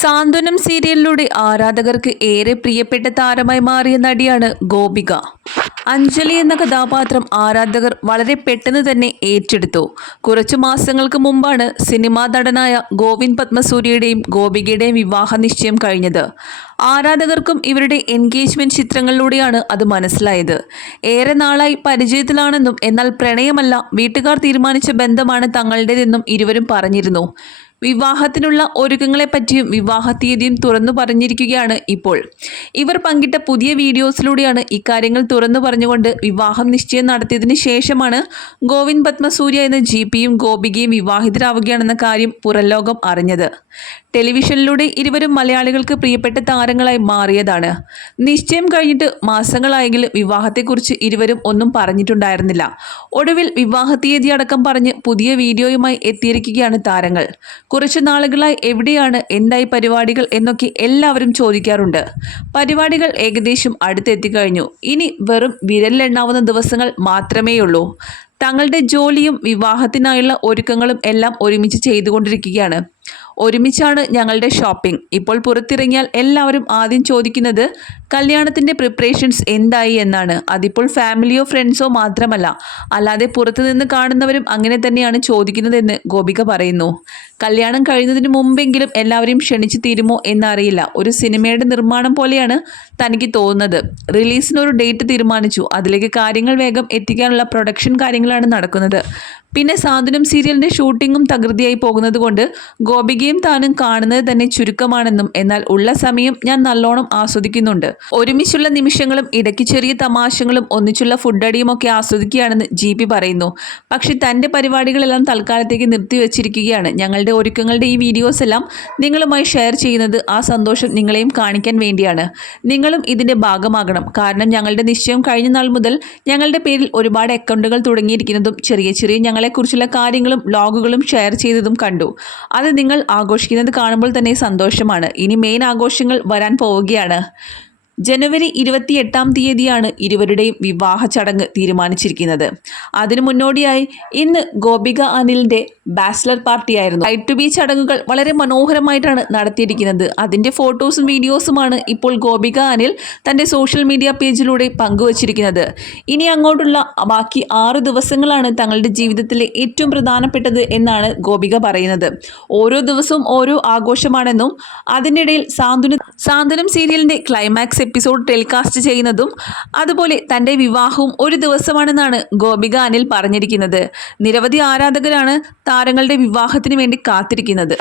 സാന്ത്വനം സീരിയലിലൂടെ ആരാധകർക്ക് ഏറെ പ്രിയപ്പെട്ട താരമായി മാറിയ നടിയാണ് ഗോപിക. അഞ്ജലി എന്ന കഥാപാത്രം ആരാധകർ വളരെ പെട്ടെന്ന് തന്നെ ഏറ്റെടുത്തു. കുറച്ചു മാസങ്ങൾക്ക് മുമ്പാണ് സിനിമാ നടനായ ഗോവിന്ദ് പത്മസൂര്യയുടെയും ഗോപികയുടെയും വിവാഹ നിശ്ചയം കഴിഞ്ഞത്. ആരാധകർക്കും ഇവരുടെ എൻഗേജ്മെന്റ് ചിത്രങ്ങളിലൂടെയാണ് അത് മനസ്സിലായത്. ഏറെ നാളായി പരിചയത്തിലാണെന്നും എന്നാൽ പ്രണയമല്ല വീട്ടുകാർ തീരുമാനിച്ച ബന്ധമാണ് തങ്ങളുടേതെന്നും ഇരുവരും പറഞ്ഞിരുന്നു. വിവാഹത്തിനുള്ള ഒരുക്കങ്ങളെപ്പറ്റിയും വിവാഹ തീയതിയും തുറന്നു പറഞ്ഞിരിക്കുകയാണ് ഇപ്പോൾ. ഇവർ പങ്കിട്ട പുതിയ വീഡിയോസിലൂടെയാണ് ഇക്കാര്യങ്ങൾ തുറന്നു പറഞ്ഞുകൊണ്ട് വിവാഹം നിശ്ചയം നടത്തിയതിന് ശേഷമാണ് ഗോവിന്ദ് പത്മസൂര്യ എന്ന ജി പിയും ഗോപികയും വിവാഹിതരാവുകയാണെന്ന കാര്യം പുറംലോകം അറിഞ്ഞത്. ടെലിവിഷനിലൂടെ ഇരുവരും മലയാളികൾക്ക് പ്രിയപ്പെട്ട താരങ്ങളായി മാറിയതാണ്. നിശ്ചയം കഴിഞ്ഞിട്ട് മാസങ്ങളായെങ്കിലും വിവാഹത്തെക്കുറിച്ച് ഇരുവരും ഒന്നും പറഞ്ഞിട്ടുണ്ടായിരുന്നില്ല. ഒടുവിൽ വിവാഹ തീയതി അടക്കം പറഞ്ഞ് പുതിയ വീഡിയോയുമായി എത്തിയിരിക്കുകയാണ് താരങ്ങൾ. കുറച്ചു നാളുകളായി എവിടെയാണ് എന്തായി പരിപാടികൾ എന്നൊക്കെ എല്ലാവരും ചോദിക്കാറുണ്ട്. പരിപാടികൾ ഏകദേശം അടുത്തെത്തിക്കഴിഞ്ഞു. ഇനി വെറും വിരലിലെണ്ണാവുന്ന ദിവസങ്ങൾ മാത്രമേയുള്ളൂ. തങ്ങളുടെ ജോലിയും വിവാഹത്തിനായുള്ള ഒരുക്കങ്ങളും എല്ലാം ഒരുമിച്ച് ചെയ്തുകൊണ്ടിരിക്കുകയാണ്. ഒരുമിച്ചാണ് ഞങ്ങളുടെ ഷോപ്പിംഗ്. ഇപ്പോൾ പുറത്തിറങ്ങിയാൽ എല്ലാവരും ആദ്യം ചോദിക്കുന്നത് കല്യാണത്തിന്റെ പ്രിപ്പറേഷൻസ് എന്തായി? എന്നാണ്. അതിപ്പോൾ ഫാമിലിയോ ഫ്രണ്ട്സോ മാത്രമല്ല. അല്ലാതെ പുറത്തു നിന്ന് കാണുന്നവരും അങ്ങനെ തന്നെയാണ് ചോദിക്കുന്നതെന്ന് ഗോപിക പറയുന്നു. കല്യാണം കഴിയുന്നതിന് മുമ്പെങ്കിലും എല്ലാവരെയും ക്ഷണിച്ചു തീരുമോ എന്നറിയില്ല. ഒരു സിനിമയുടെ നിർമ്മാണം പോലെയാണ് തനിക്ക് തോന്നുന്നത്. റിലീസിനൊരു ഡേറ്റ് തീരുമാനിച്ചു. അതിലേക്ക് കാര്യങ്ങൾ വേഗം എത്തിക്കാനുള്ള പ്രൊഡക്ഷൻ കാര്യങ്ങളാണ് നടക്കുന്നത്. പിന്നെ സാന്ത്വനം സീരിയലിന്റെ ഷൂട്ടിങ്ങും തകൃതിയായി പോകുന്നത് കൊണ്ട് ഗോപികയും താനും കാണുന്നത് തന്നെ ചുരുക്കമാണെന്നും എന്നാൽ ഉള്ള സമയം ഞാൻ നല്ലോണം ആസ്വദിക്കുന്നുണ്ട്. ഒരുമിച്ചുള്ള നിമിഷങ്ങളും ഇടയ്ക്ക് ചെറിയ തമാശകളും ഒന്നിച്ചുള്ള ഫുഡടിയും ഒക്കെ ആസ്വദിക്കുകയാണെന്ന് ജി പി പറയുന്നു. പക്ഷെ തന്റെ പരിപാടികളെല്ലാം തൽക്കാലത്തേക്ക് നിർത്തിവെച്ചിരിക്കുകയാണ്. ഞങ്ങളുടെ ഒരുക്കങ്ങളുടെ ഈ വീഡിയോസ് എല്ലാം നിങ്ങളുമായി ഷെയർ ചെയ്യുന്നത് ആ സന്തോഷം നിങ്ങളെയും കാണിക്കാൻ വേണ്ടിയാണ്. നിങ്ങളും ഇതിന്റെ ഭാഗമാകണം. കാരണം ഞങ്ങളുടെ നിശ്ചയം കഴിഞ്ഞ നാൾ മുതൽ ഞങ്ങളുടെ പേരിൽ ഒരുപാട് അക്കൗണ്ടുകൾ തുടങ്ങിയിരിക്കുന്നതും ചെറിയ ചെറിയ ഞങ്ങളെക്കുറിച്ചുള്ള കാര്യങ്ങളും ലോഗുകളും ഷെയർ ചെയ്തതും കണ്ടു. അത് നിങ്ങൾ ആഘോഷിക്കുന്നത് കാണുമ്പോൾ തന്നെ സന്തോഷമാണ്. ഇനി മെയിൻ ആഘോഷങ്ങൾ വരാൻ പോവുകയാണ്. ജനുവരി ഇരുപത്തിയെട്ടാം തീയതിയാണ് ഇരുവരുടെയും വിവാഹ ചടങ്ങ് തീരുമാനിച്ചിരിക്കുന്നത്. അതിനു മുന്നോടിയായി ഇന്ന് ഗോപിക അനിലിന്റെ ബാച്ചിലർ പാർട്ടിയായിരുന്നു. ഐ ടു ബി ചടങ്ങുകൾ വളരെ മനോഹരമായിട്ടാണ് നടത്തിയിരിക്കുന്നത്. അതിന്റെ ഫോട്ടോസും വീഡിയോസുമാണ് ഇപ്പോൾ ഗോപിക അനിൽ തന്റെ സോഷ്യൽ മീഡിയ പേജിലൂടെ പങ്കുവച്ചിരിക്കുന്നത്. ഇനി അങ്ങോട്ടുള്ള ബാക്കി ആറ് ദിവസങ്ങളാണ് തങ്ങളുടെ ജീവിതത്തിലെ ഏറ്റവും പ്രധാനപ്പെട്ടത് എന്നാണ് ഗോപിക പറയുന്നത്. ഓരോ ദിവസവും ഓരോ ആഘോഷമാണെന്നും അതിനിടയിൽ സാന്ത്വന സാന്ത്വനം സീരിയലിന്റെ ക്ലൈമാക്സ് എപ്പിസോഡ് ടെലികാസ്റ്റ് ചെയ്യുന്നതും അതുപോലെ തന്റെ വിവാഹവും ഒരു ദിവസമാണെന്നാണ് ഗോപിക അനിൽ പറഞ്ഞിരിക്കുന്നത്. നിരവധി ആരാധകരാണ് താരങ്ങളുടെ വിവാഹത്തിന് വേണ്ടി കാത്തിരിക്കുന്നത്.